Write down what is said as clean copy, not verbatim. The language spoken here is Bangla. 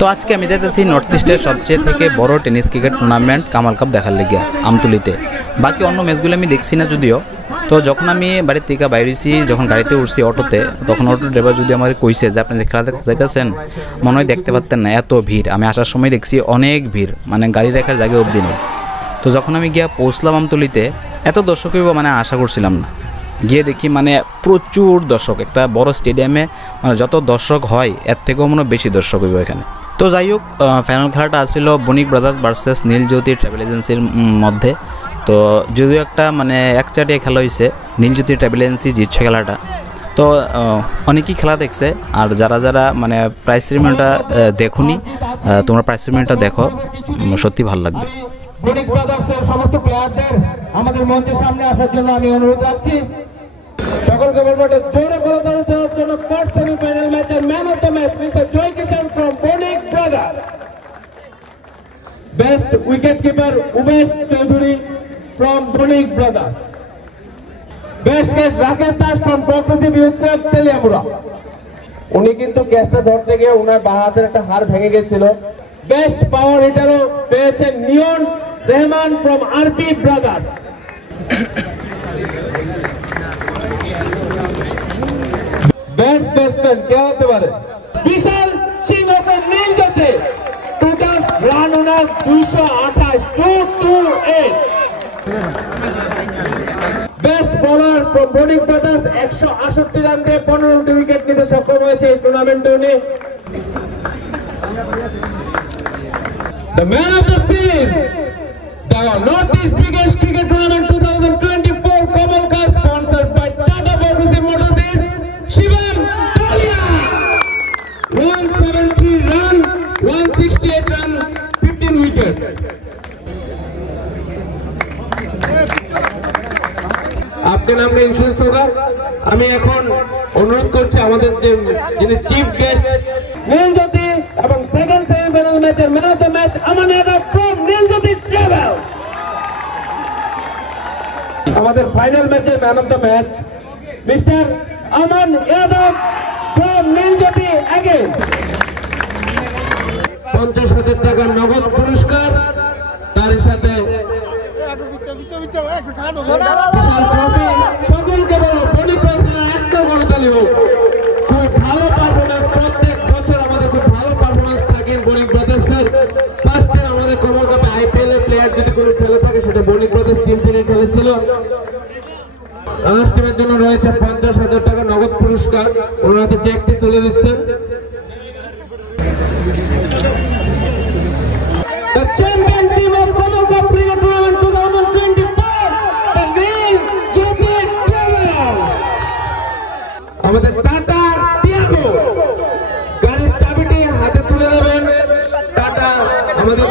তো আজকে আমি যাইতেছি নর্থ ইস্টের সবচেয়ে থেকে বড় tennis cricket tournament Kamal cup দেখার লেগে আমতুলিতে। বাকি অন্য ম্যাচগুলো আমি দেখছি না যদিও। তো যখন আমি বাড়ির থেকে বাইরেছি, যখন গাড়িতে উঠছি অটোতে, তখন অটো ড্রাইভার যদি আমার কইছে যে আপনি খেলা দেখতে যাইতেছেন, মনে হয় দেখতে পারতেন না, এত ভিড়। আমি আসার সময় দেখছি অনেক ভিড়, মানে গাড়ি রাখার জায়গা অবধি নেই। তো যখন আমি গিয়া পৌঁছলাম আমতুলিতে, এত দর্শক হইব মানে আশা করছিলাম না। গিয়ে দেখি মানে প্রচুর দর্শক, একটা বড় স্টেডিয়ামে মানে যত দর্শক হয় এর থেকেও মনে বেশি দর্শক হইব এখানে। তো যাই হোক, ফাইনাল খেলাটা আসছিল বণিক ব্রাদার্স ভার্সেস নীলজ্যোতি ট্রাভেল এজেন্সির মধ্যে। তো যদিও একটা মানে একচাটিয়া খেলা হয়েছে, নীলজ্যোতি ট্রাভেল এজেন্সি জিতছে খেলাটা। তো অনেকেই খেলা দেখছে, আর যারা যারা মানে প্রাইস সেরিমনিটা দেখুনি, তোমরা প্রাইস সেরিমনিটা দেখো, সত্যি ভালো লাগবে। বণিক ব্রাদার্সের সমস্ত প্লেয়ারদের আমাদের মঞ্চের সামনে আসার জন্য আমি অনুরোধ রাখছি। সকলকে বলবো জোরে করতালি দেওয়ার জন্য ফার্স্ট সেমিফাইনাল ম্যাচের man of the match mister Jay Kishan from Banik Brothers. Best wicket keeper Umesh Chowdhury from Banik Brothers. Best catch Rakesh Das from Progressive Youth Club Teliamura. উনি কিন্তু ক্যাচটা ধরতে গিয়ে উনার বাঁ হাতের একটা হাড় ভেঙে গেছিল। বেস্ট পাওয়ার হিটারও পেয়েছেন Niyon Rahman from RP brothers. Best batsman কে হতে পারে? Bishal Singh of Niljyoti. Total run ওনার 228, 228। Best bowler from Banik brothers, 168 run দিয়ে 15টি উইকেট নিতে সক্ষম হয়েছে এই টুর্নামেন্টে উনি। The man of the series, the Northeast biggest cricket tournament 2024 Kamal Cup sponsored by Tata Progressive Motors is Shivam Dalia. 170 run, 168 run, 15 wicket. आपके नाम का इंश्योरेंस होगा। আমি এখন অনুরোধ করছি আমাদের যিনি চিফ গেস্ট নীলজ্যোতি এবং সেকেন্ড সেমিফাইনাল ম্যাচের man of the match Aman Yadav from Niljyoti travel. আমাদের ফাইনাল ম্যাচের man of the match mister Aman Yadav from Niljyoti again. 50,000 টাকা নগদ পুরস্কার, তার সাথে বিশাল ট্রফি। সকলকে বলো বণিক ব্রাদার্সের একটা করতালি হোক। খুব ভালো পারফরমেন্স, প্রত্যেক বছর আমাদের খুব ভালো পারফরমেন্স থাকে বণিক ব্রাদার্সের। ফার্স্ট টাইম আমাদের কমল কাপে আইপিএল এর প্লেয়ার যদি কোনো খেলে থাকে সেটা বণিক ব্রাদার্স টিম থেকে খেলেছিল। রানার্স টিমের জন্য রয়েছে 50,000 টাকা নগদ পুরস্কার, ওনারা চেকটি তুলে দিচ্ছেন। The champion team of Kamal Cup Cricket Tournament 2024, the Niljyoti travels. আমাদের টাটা টিয়াগো গাড়ির চাবিটি হাতে তুলে নেবেন। টাটা আমাদের